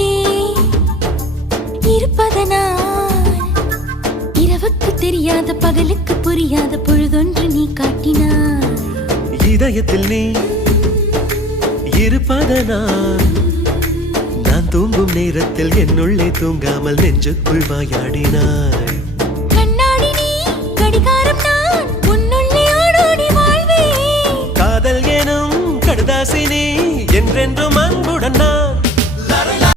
இங்கே இருப்பதனால் இரவுக்கு தெரியாத பகலுக்கு புரியாத பொழுதொன்று நீ காட்டினாய். இதயத்தில் நீ இருப்பதனால் நான் தூங்கும் நேரத்தில் என்னுள்ளே தூங்காமல் நெஞ்சுக்குள் வாயாடினாய். கண்ணாடி நீ கடிகாரம் நான் உன்னுள்ளே ஓடோடி வாழ்வே. காதல் எனும் கடுதாசி நீ என்றென்றும்